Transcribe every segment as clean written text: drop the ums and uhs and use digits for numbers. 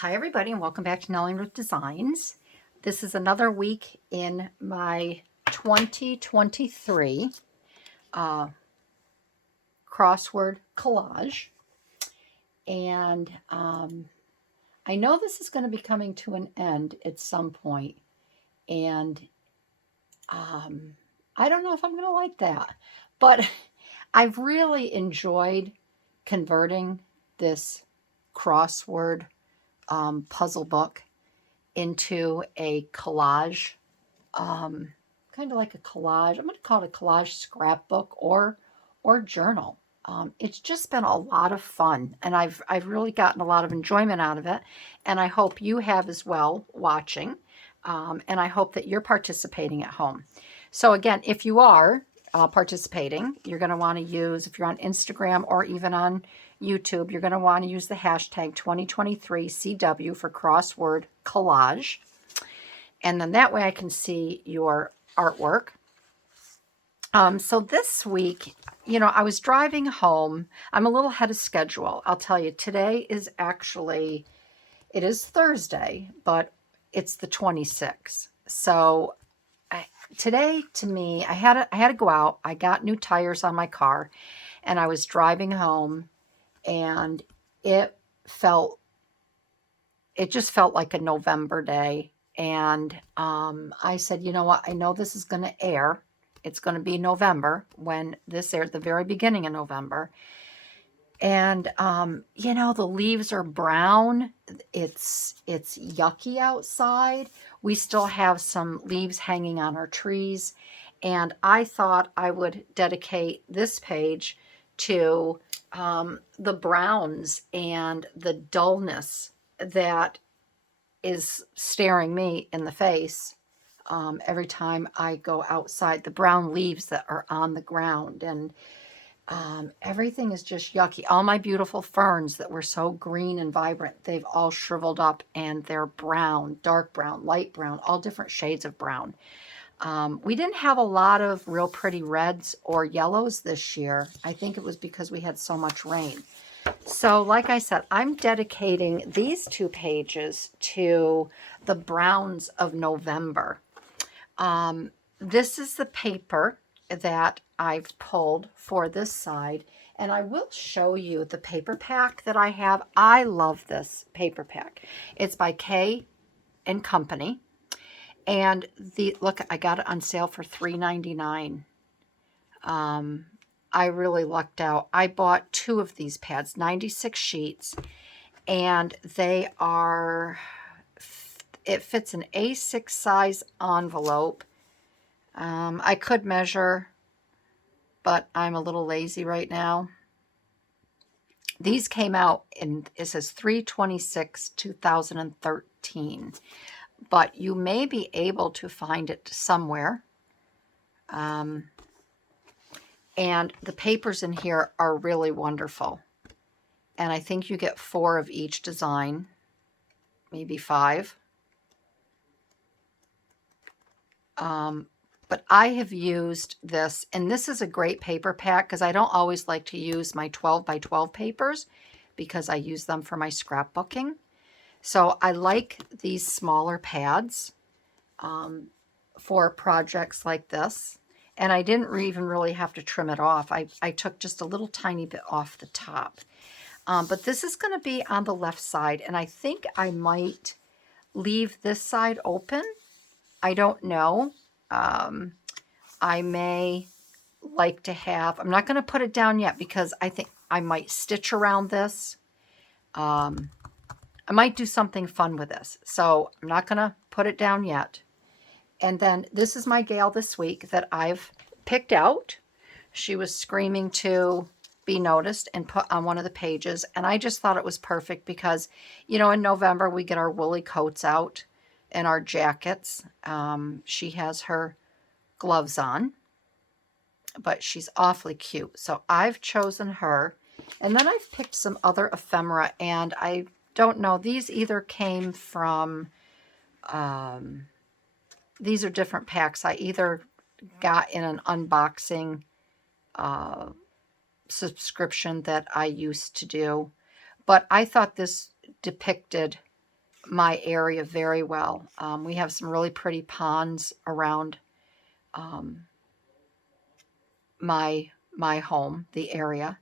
Hi everybody and welcome back to Nellie and Ruth Designs. This is another week in my 2023 crossword collage. And I know this is going to be coming to an end at some point. And I don't know if I'm going to like that. But I've really enjoyed converting this crossword puzzle book into a collage, kind of like a collage. I'm going to call it a collage scrapbook or journal. It's just been a lot of fun, and I've really gotten a lot of enjoyment out of it, and I hope you have as well watching, and I hope that you're participating at home. So again, if you are participating, you're going to want to use, if you're on Instagram or even on YouTube, you're going to want to use the hashtag 2023CW for crossword collage. And then that way I can see your artwork. So this week, I was driving home. I'm a little ahead of schedule. I'll tell you, today is actually, it is Thursday, but it's the 26th. So today, to me, I had to go out. I got new tires on my car, and I was driving home, and it just felt like a November day. And I said, you know what? I know this is going to air. It's going to be November when this aired, the very beginning of November. And, the leaves are brown. It's yucky outside. We still have some leaves hanging on our trees. And I thought I would dedicate this page to the browns and the dullness that is staring me in the face every time I go outside. The brown leaves that are on the ground, and everything is just yucky. All my beautiful ferns that were so green and vibrant, they've all shriveled up, and they're brown, dark brown, light brown, all different shades of brown. We didn't have a lot of real pretty reds or yellows this year. I think it was because we had so much rain. So like I said, I'm dedicating these two pages to the browns of November. This is the paper that I've pulled for this side, and I will show you the paper pack that I have. I love this paper pack. It's by K and Company, and look, I got it on sale for $3.99. I really lucked out. I bought 2 of these pads, 96 sheets, and it fits an A6 size envelope. I could measure, but I'm a little lazy right now. These came out it says 3/26/2013, but you may be able to find it somewhere. And the papers in here are really wonderful. And I think you get 4 of each design, maybe 5. But I have used this, and this is a great paper pack because I don't always like to use my 12 by 12 papers because I use them for my scrapbooking. So I like these smaller pads for projects like this. And I didn't even really have to trim it off. I took just a little tiny bit off the top. But this is going to be on the left side, and I think I might leave this side open. I don't know. I may like to have, I'm not going to put it down yet because I think I might stitch around this. I might do something fun with this. So I'm not going to put it down yet. And then this is my gal this week that I've picked out. She was screaming to be noticed and put on one of the pages. And I just thought it was perfect because, in November we get our woolly coats out and our jackets. She has her gloves on, but she's awfully cute. So I've chosen her. And then I've picked some other ephemera, and I don't know. These either came from... these are different packs. I either got in an unboxing subscription that I used to do, but I thought this depicted my area very well. We have some really pretty ponds around my home, the area,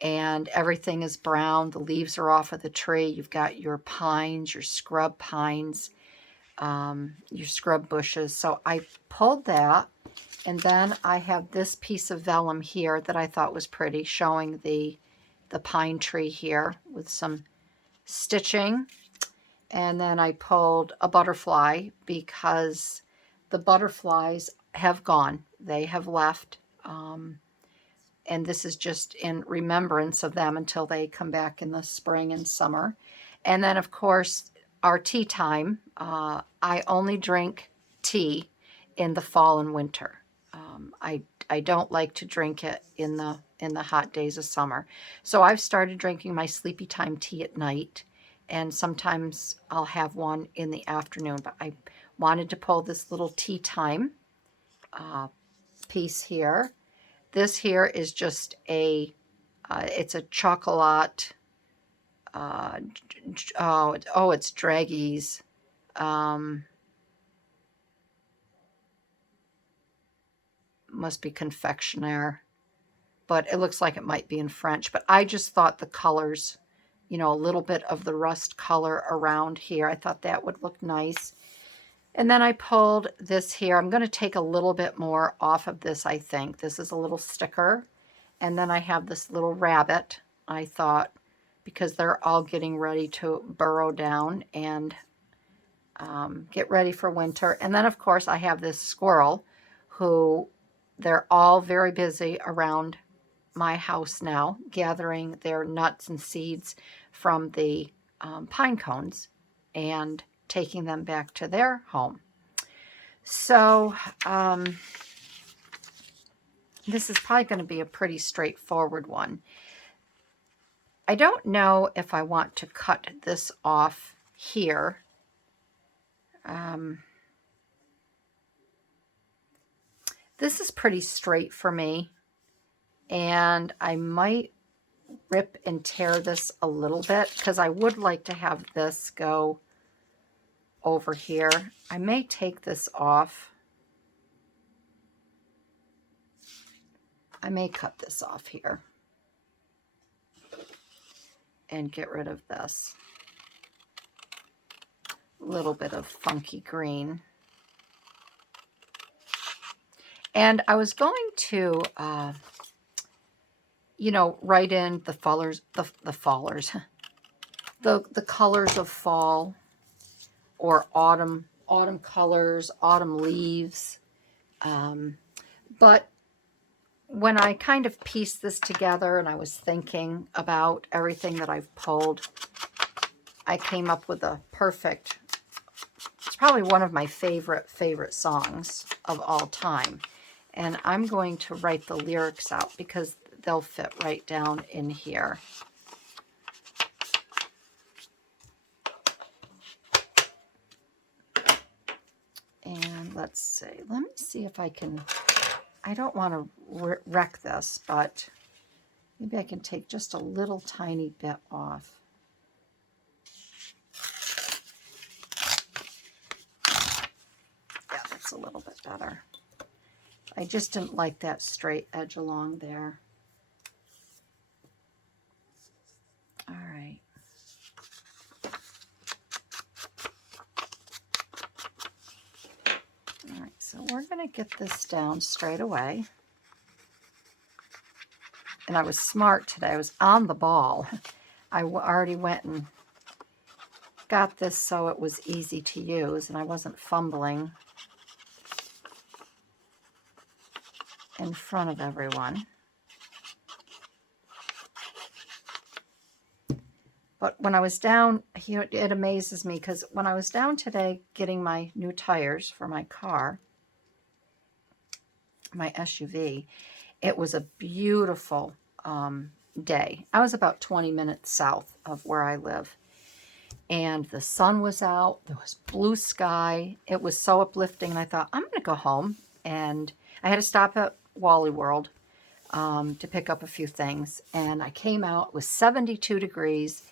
and everything is brown. The leaves are off of the tree. You've got your pines, your scrub pines, your scrub bushes. So I pulled that, and then I have this piece of vellum here that I thought was pretty, showing the pine tree here with some stitching. And then I pulled a butterfly because the butterflies have gone. They have left. And this is just in remembrance of them until they come back in the spring and summer. And then, of course, our tea time. I only drink tea in the fall and winter. I don't like to drink it in the hot days of summer. So I've started drinking my sleepy time tea at night, and sometimes I'll have one in the afternoon. But I wanted to pull this little tea time piece here. This here is just it's a chocolate, it's Draghies. Must be confectioner, but it looks like it might be in French. But I just thought the colors, a little bit of the rust color around here, I thought that would look nice. And then I pulled this here. I'm going to take a little bit more off of this, I think. This is a little sticker. And then I have this little rabbit, I thought, because they're all getting ready to burrow down and get ready for winter. And then, of course, I have this squirrel who they're all very busy around my house now, gathering their nuts and seeds from the pine cones and taking them back to their home. So this is probably going to be a pretty straightforward one. I don't know if I want to cut this off here. This is pretty straight for me, and I might rip and tear this a little bit because I would like to have this go over here. I may take this off. I may cut this off here and get rid of this little bit of funky green. And I was going to, write in the colors of fall, or autumn colors, autumn leaves. But when I kind of pieced this together and I was thinking about everything that I've pulled, I came up with a perfect, it's probably one of my favorite songs of all time. And I'm going to write the lyrics out because they'll fit right down in here. And let's see. Let me see if I can, I don't want to wreck this, but maybe I can take just a little tiny bit off. Yeah, that's a little bit better. I just didn't like that straight edge along there. All right. All right, so we're going to get this down straight away. And I was smart today. I was on the ball. I already went and got this so it was easy to use and I wasn't fumbling in front of everyone. But when I was down, it amazes me because when I was down today getting my new tires for my car, my SUV, it was a beautiful day. I was about 20 minutes south of where I live. And the sun was out. There was blue sky. It was so uplifting. And I thought, I'm going to go home. And I had to stop at Wally World to pick up a few things. And I came out. It was 72 degrees.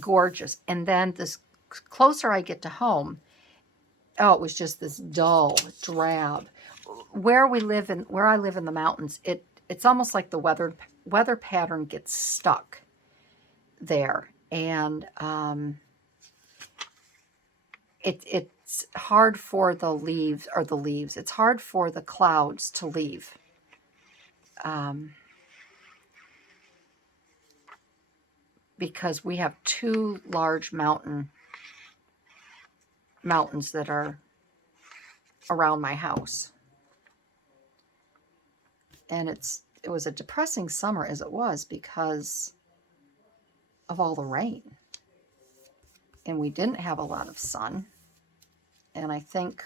Gorgeous. And then this closer I get to home, oh, it was just this dull, drab. Where I live in the mountains, it's almost like the weather pattern gets stuck there, and it's hard for the leaves. It's hard for the clouds to leave. Because we have two large mountains that are around my house. And it was a depressing summer as it was because of all the rain. And we didn't have a lot of sun. And I think,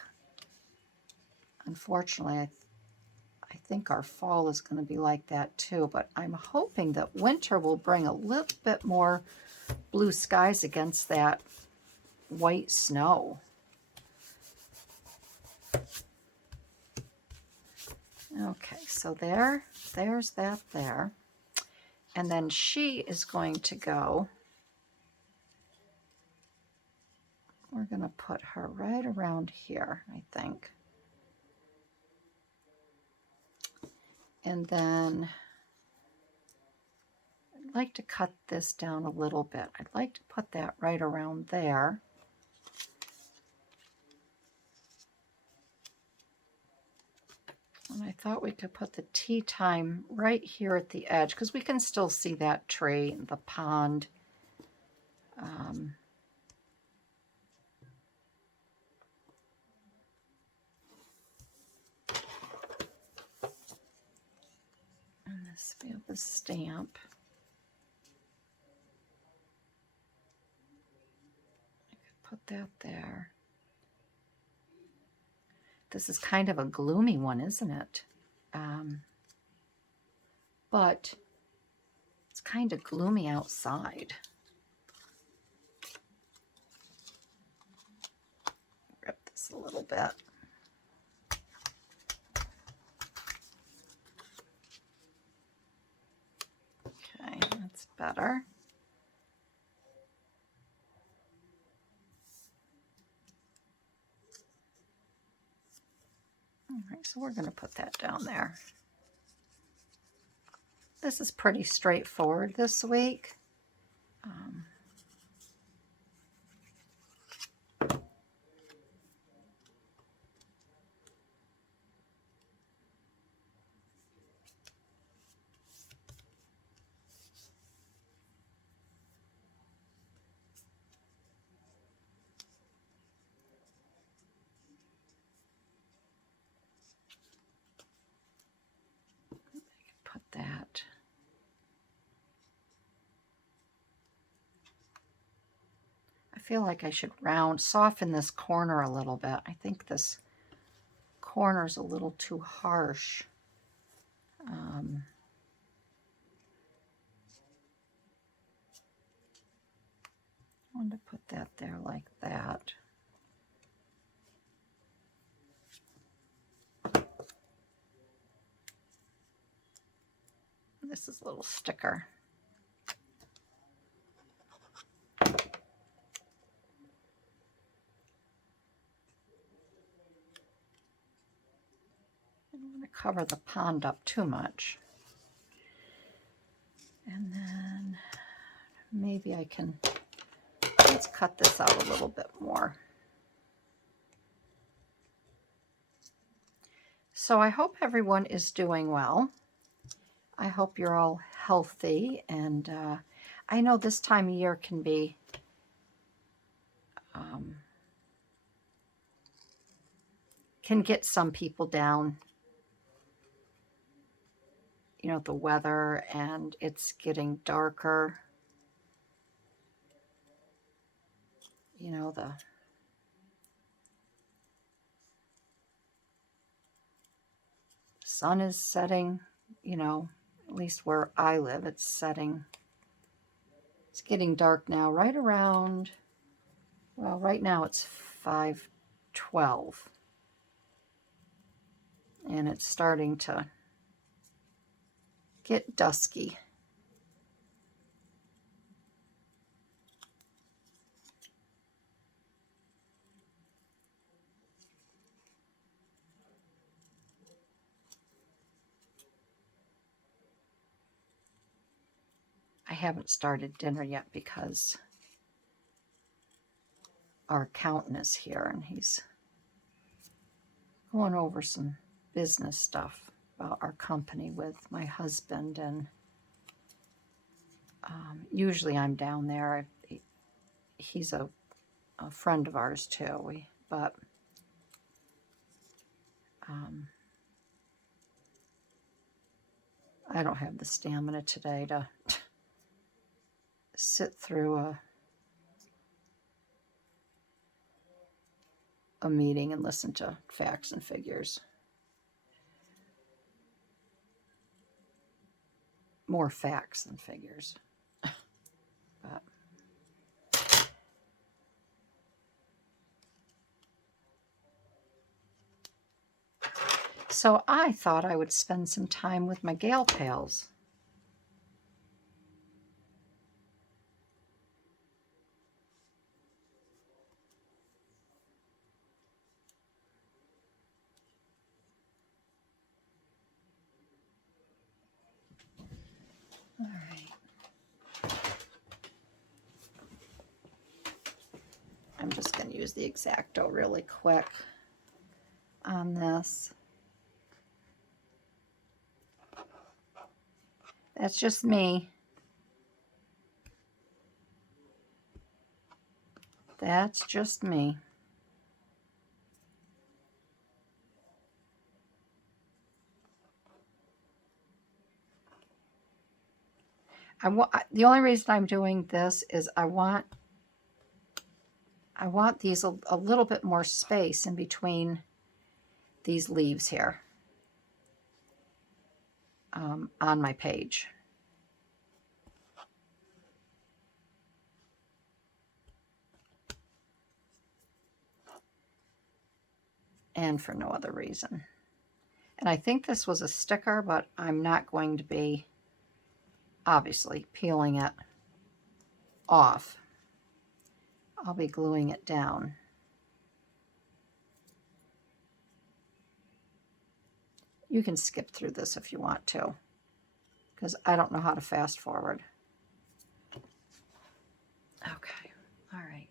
unfortunately, I think our fall is going to be like that too. But I'm hoping that winter will bring a little bit more blue skies against that white snow. Okay, so there's that there. And then she is going to go, we're going to put her right around here, I think. And then I'd like to cut this down a little bit. I'd like to put that right around there. And I thought we could put the tea time right here at the edge because we can still see that tree, the pond. And this we have the stamp. I could put that there. This is kind of a gloomy one, isn't it? But it's kind of gloomy outside. Rip this a little bit. Okay, that's better. All right, so we're going to put that down there. This is pretty straightforward this week. Put that. I feel like I should soften this corner a little bit. I think this corner's a little too harsh. I wanted to put that there like that. This is a little sticker. I don't want to cover the pond up too much. And then maybe I can, let's cut this out a little bit more. So I hope everyone is doing well. I hope you're all healthy, and I know this time of year can be can get some people down. You know, the weather, and it's getting darker. You know, the sun is setting, you know, at least where I live, it's setting. It's getting dark now, right around, well, right now it's 5:12. And it's starting to get dusky. I haven't started dinner yet because our accountant is here and he's going over some business stuff about our company with my husband, and usually I'm down there. He's a friend of ours too, but I don't have the stamina today to sit through a meeting and listen to facts and figures. More facts than figures. But so I thought I would spend some time with my gal pals. All right. I'm just going to use the X-Acto really quick on this. That's just me. That's just me. The only reason I'm doing this is I want these a little bit more space in between these leaves here on my page. And for no other reason. And I think this was a sticker, but I'm not going to be obviously peeling it off. I'll be gluing it down. You can skip through this if you want to, because I don't know how to fast forward. Okay, all right.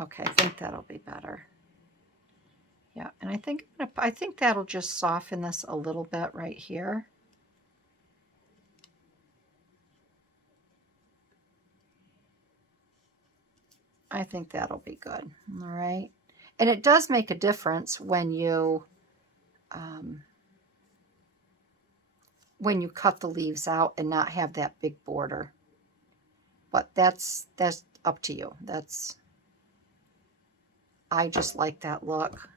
Okay, I think that'll be better. Yeah, and I think that'll just soften this a little bit right here. I think that'll be good. All right. And it does make a difference when you cut the leaves out and not have that big border. But that's up to you. I just like that look.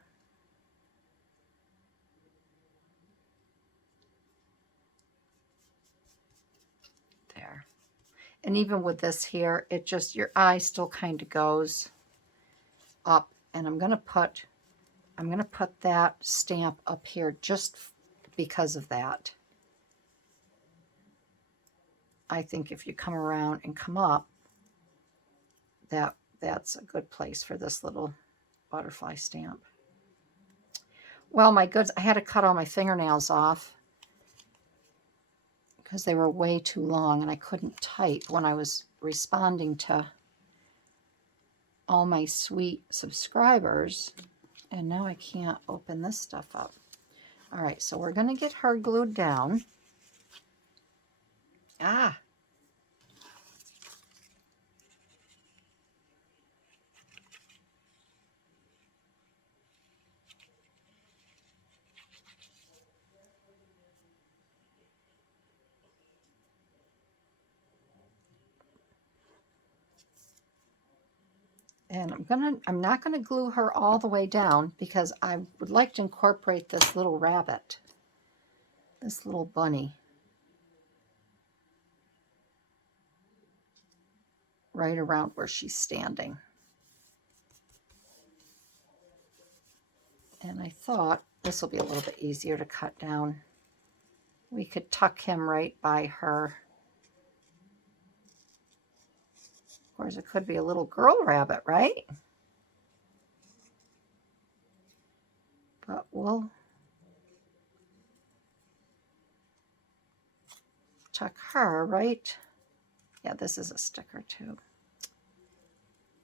There. And even with this here, it just, your eye still kind of goes up. And I'm going to put that stamp up here just because of that. I think if you come around and come up, that's a good place for this little butterfly stamp. Well, my goods, I had to cut all my fingernails off because they were way too long and I couldn't type when I was responding to all my sweet subscribers. And now I can't open this stuff up. All right, so we're going to get her glued down. Ah. And I'm not gonna glue her all the way down because I would like to incorporate this little rabbit, this little bunny, right around where she's standing. And I thought this will be a little bit easier to cut down. We could tuck him right by her. Of course, it could be a little girl rabbit, right? But we'll tuck her right Yeah, this is a sticker too.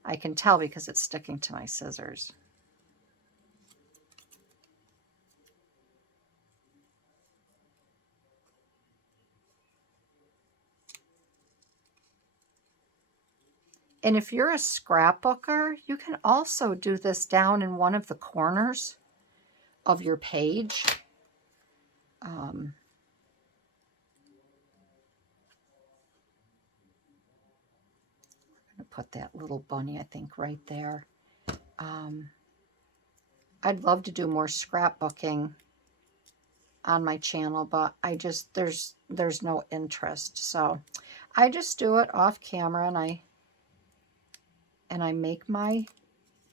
I can tell because it's sticking to my scissors. And if you're a scrapbooker, you can also do this down in one of the corners of your page. I'm going to put that little bunny, I think, right there. I'd love to do more scrapbooking on my channel, but I just, there's no interest. So I just do it off camera, and I make my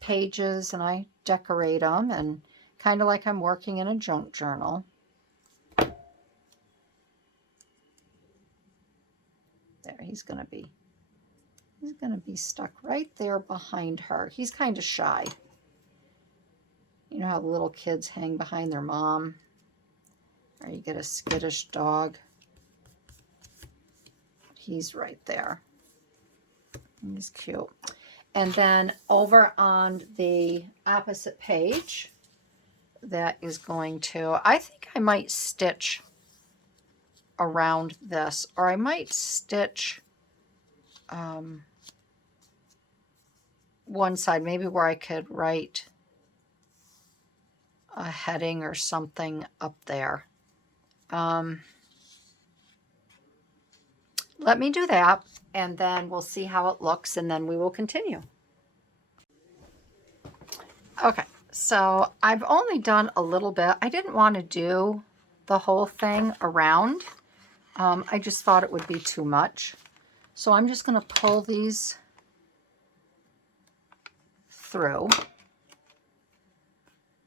pages and I decorate them, and kind of like I'm working in a junk journal. There, he's gonna be stuck right there behind her. He's kind of shy. You know how the little kids hang behind their mom, or you get a skittish dog. He's right there. He's cute. And then over on the opposite page, that is going to, I think I might stitch around this, or I might stitch one side, maybe where I could write a heading or something up there. Let me do that, and then we'll see how it looks, and then we will continue. Okay, so I've only done a little bit. I didn't want to do the whole thing around. I just thought it would be too much. So I'm just going to pull these through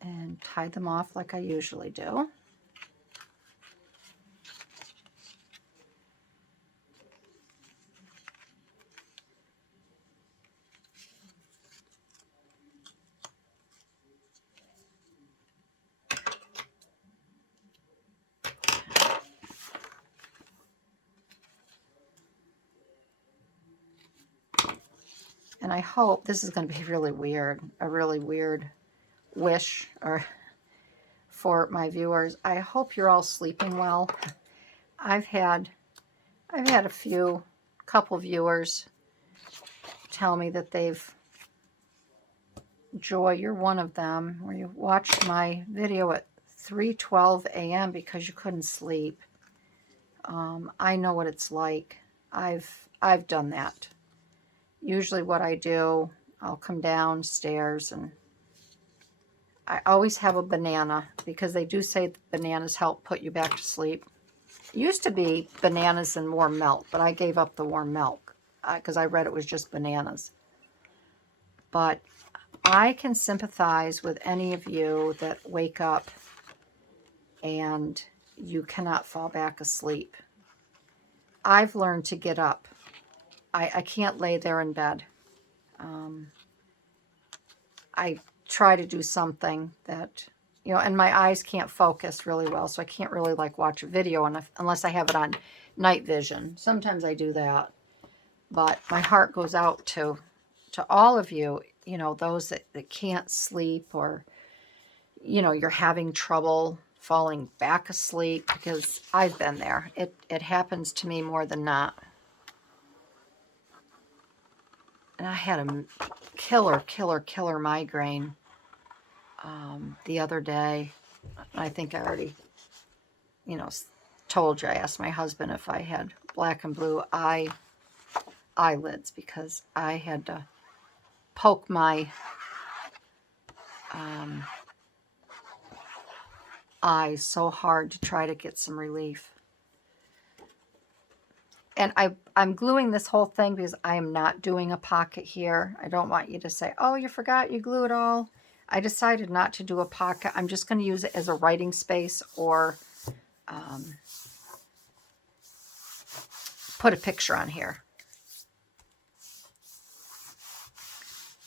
and tie them off like I usually do. And I hope this is going to be really weird, a really weird wish or for my viewers. I hope you're all sleeping well. I've had a couple viewers tell me that they've, Joy, you're one of them, where you watched my video at 3:12 a.m. because you couldn't sleep. I know what it's like. I've done that. Usually what I do, I'll come downstairs and I always have a banana, because they do say bananas help put you back to sleep. It used to be bananas and warm milk, but I gave up the warm milk because I read it was just bananas. But I can sympathize with any of you that wake up and you cannot fall back asleep. I've learned to get up. I can't lay there in bed. I try to do something that, you know, and my eyes can't focus really well, so I can't really like watch a video unless I have it on night vision. Sometimes I do that. But my heart goes out to all of you, you know, those that can't sleep, or, you know, you're having trouble falling back asleep, because I've been there. It happens to me more than not. And I had a killer migraine the other day. I think I already, you know, told you. I asked my husband if I had black and blue eyelids, because I had to poke my eyes so hard to try to get some relief. And I'm gluing this whole thing because I am not doing a pocket here. I don't want you to say, oh, you forgot you glue it all. I decided not to do a pocket. I'm just going to use it as a writing space, or put a picture on here.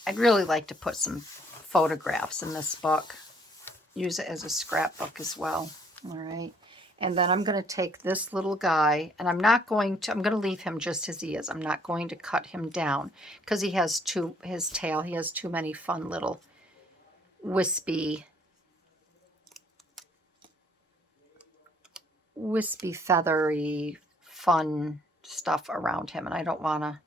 I'd really like to put some photographs in this book. Use it as a scrapbook as well. All right. And then I'm going to take this little guy, and I'm going to leave him just as he is. I'm not going to cut him down because he has his tail, he has too many fun little wispy, feathery, fun stuff around him. And I don't want to,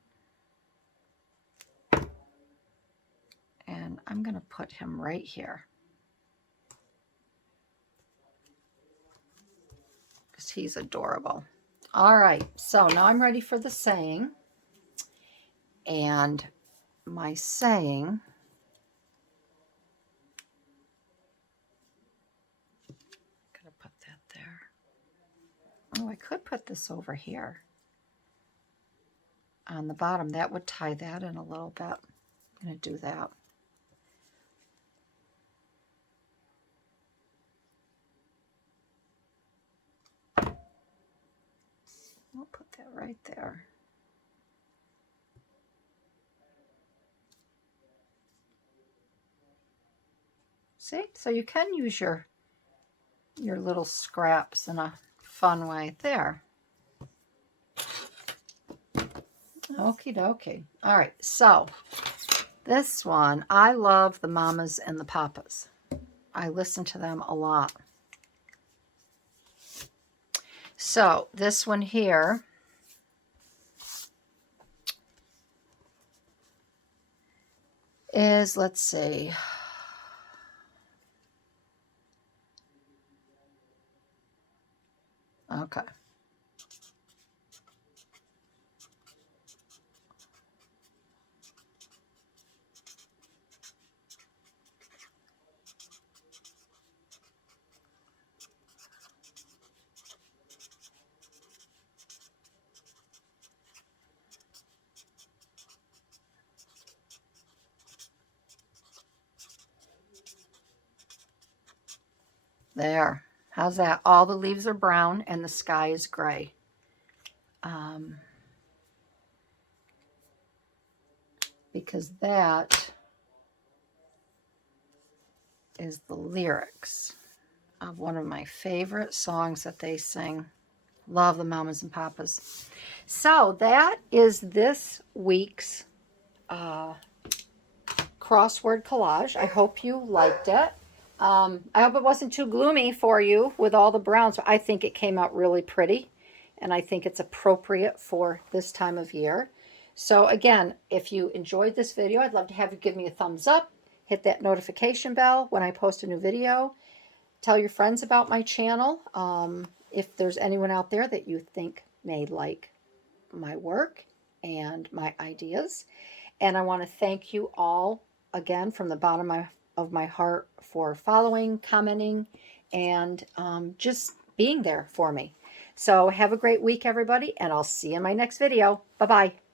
and I'm going to put him right here. He's adorable. All right, so now I'm ready for the saying. And my saying, I'm gonna put that there. Oh, I could put this over here on the bottom. That would tie that in a little bit. I'm gonna do that. I'll put that right there. See? So you can use your little scraps in a fun way there. Okie dokie. All right, so this one, I love the Mamas and the Papas. I listen to them a lot. So this one here is, let's see. Okay. There. How's that? All the leaves are brown and the sky is gray. Because that is the lyrics of one of my favorite songs that they sing. Love the Mamas and Papas. So that is this week's crossword collage. I hope you liked it. I hope it wasn't too gloomy for you with all the browns. I think it came out really pretty, and I think it's appropriate for this time of year. So again, if you enjoyed this video, I'd love to have you give me a thumbs up, hit that notification bell when I post a new video, tell your friends about my channel. If there's anyone out there that you think may like my work and my ideas. And I want to thank you all again from the bottom of my heart for following, commenting, and just being there for me. So have a great week, everybody, and I'll see you in my next video. Bye-bye.